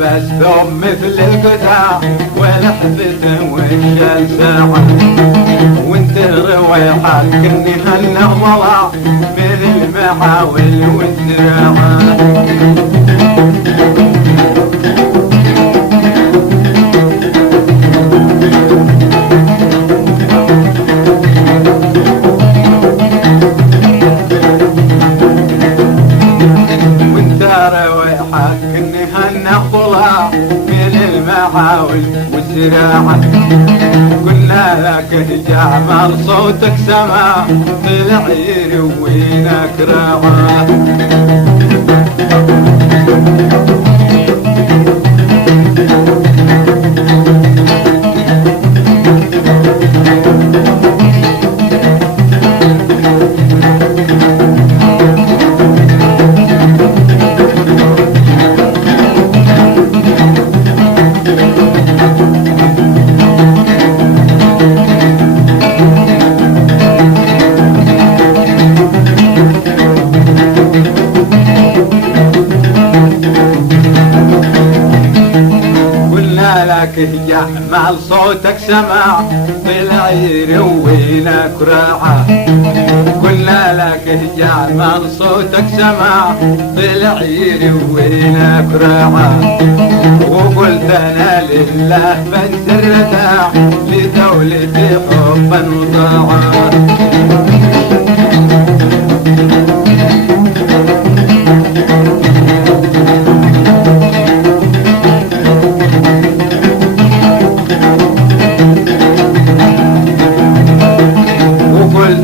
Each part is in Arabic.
لابس ثوب مثل القدع والحبة والشال ساعة وانت رويحك اني هالنظرة من المحاول والزراعة والزراعة قلنا لك اجعل صوتك سما طلع يروينك راعة يعمل صوتك سمع طلع يروينك راعة قلنا لك يعمل صوتك سمع طلع يروينك راعة وقلت انا لله بنسر رداع لدولتي حبا وطاعة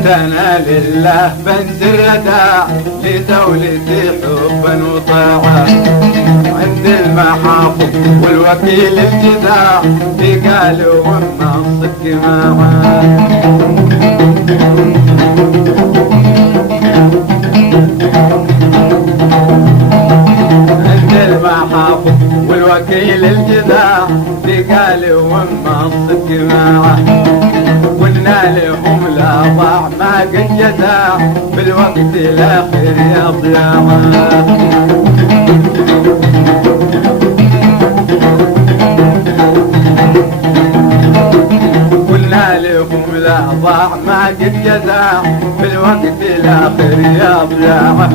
أنا لله بنسر رداع لدولتي حبا وطاعة عند المحافظ والوكيل الجداع قالوا وما الصدق معاه عند المحافظ والوكيل الجداع قالوا وما الصدق معاه قلنا لهم لا ضاع ما قد جدع بالوقت الاخر يا ضياعه قلنا لهم لا ضاع ما قد جدع بالوقت الاخر يا ضياعه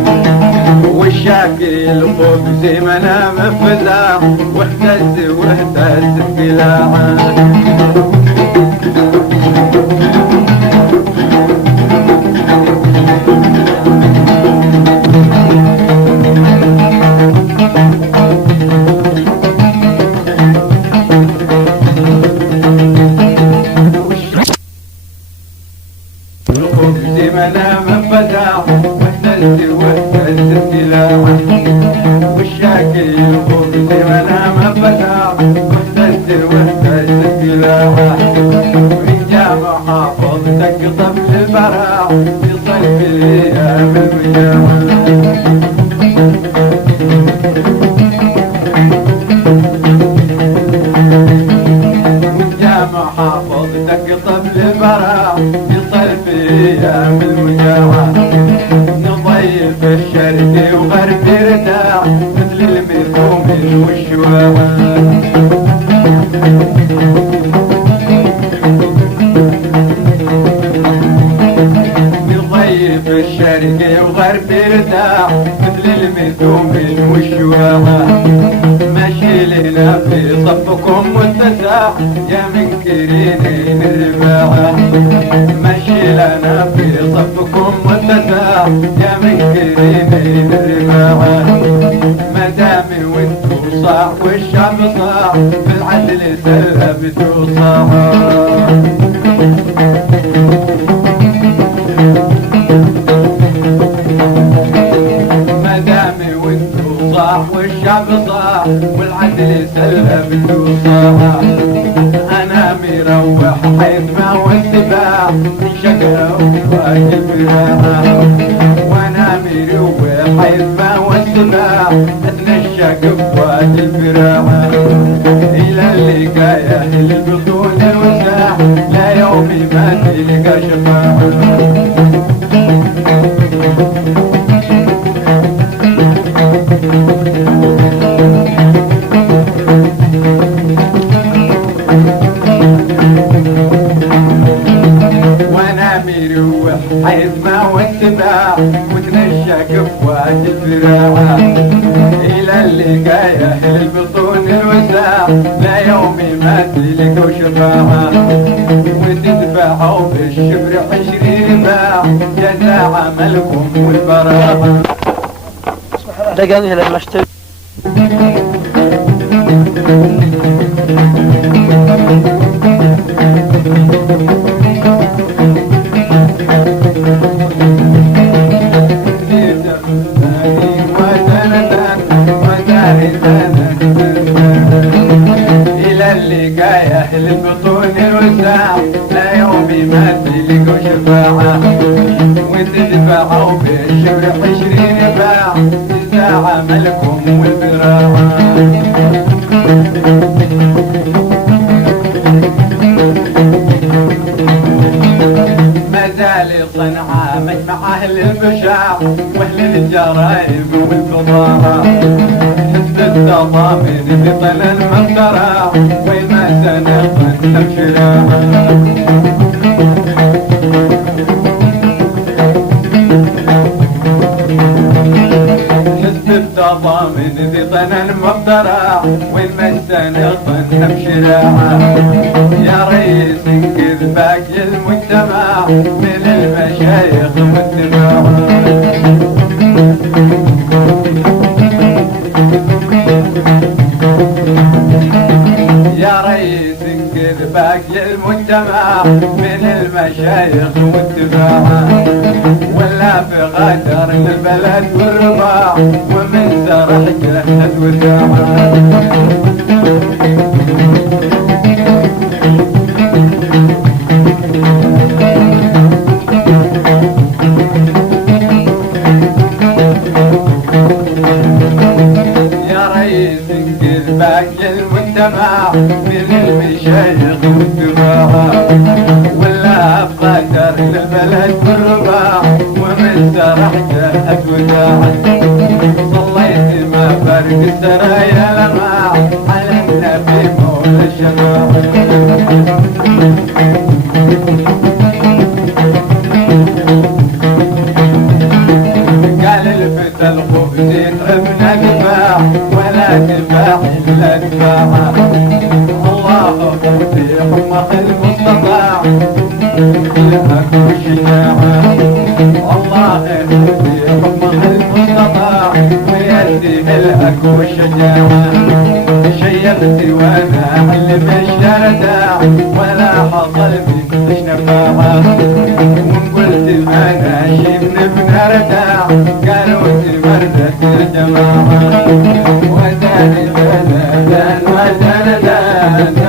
والشاكي الخبز منام فزاع واهتز بقلاعه منام فزاع واهتز بقلاعه والشاكي الخبز منام فزاع واهتز بقلاعه من جامع حافظتك طبل البراع في صيف الايام المجاعه حافظتك طبل البراع يصيف ايام المجاعة نضيف الشرق وغرب رداع مثل المثوم والشواعة نضيف الشرق وغرب رداع مثل المثوم والشواعة ماشي لنا في صفكم متسع يا منكرين الرباعة ماشي لنا في صفكم متسع يا منكرين الرباعة مدامي وانتو صاع والشعب صاع بالعدل سلبتو صاع والشعب صاح والعدل سلبته صاح انا مروح حيث ما والسباع من شقه وواجب راحه وانا مروح حيث ما والسباع اتنشق بواجب راحه الى اللقايه البطول الوساع لا يومي ما تلقى شفاعه لا يوم ما تلقوا شفاعة وتدفعوا بالشبر 20 باع جزاء عملكم والبراعة. دقني لما اشتري إلى اللقاية البطون الوساع لا يوم ما تلقوا شفاعة وتدفعوا بالشبر 20 باع جزاء عملكم والبراعة. مازال صنعاء مجمع أهل البشاع وأهل الجرائم والفضاعة حزب التضامن بطل المقدرة وما سنقدم شراعة. حزب التضامن بطل المقدرة وما سنقدم شراعة. يا ريس انقذ باقي المجتمع من المشايخ والدماء. يا ريس انقذ باقي المجتمع من المشايخ والدماء. ولا في غدر للبلد والرباع ومن سرح جهد وداعة. باقي المجتمع من المشايخ والدماء. ولا بقدر للبلد والرباع ومن سرح جهد وداعة. صليت ما فرق السرايا لماع على النبي مولى الشماعة. قال الفتى الخبز يتعبنا دفاع ولا دفاع إلا دفاعه. الله يطيع مخ المستطاع يهك الشجاعة. الله يطيع مخ المستطاع ويهديه الهك والشجاعة. شيبت وانا علم الشرداع ولا حصل منك نفاعة. وقلت انا شبن ابن رداع قالوا تمردت يا جماعة. وزان زان وزان زان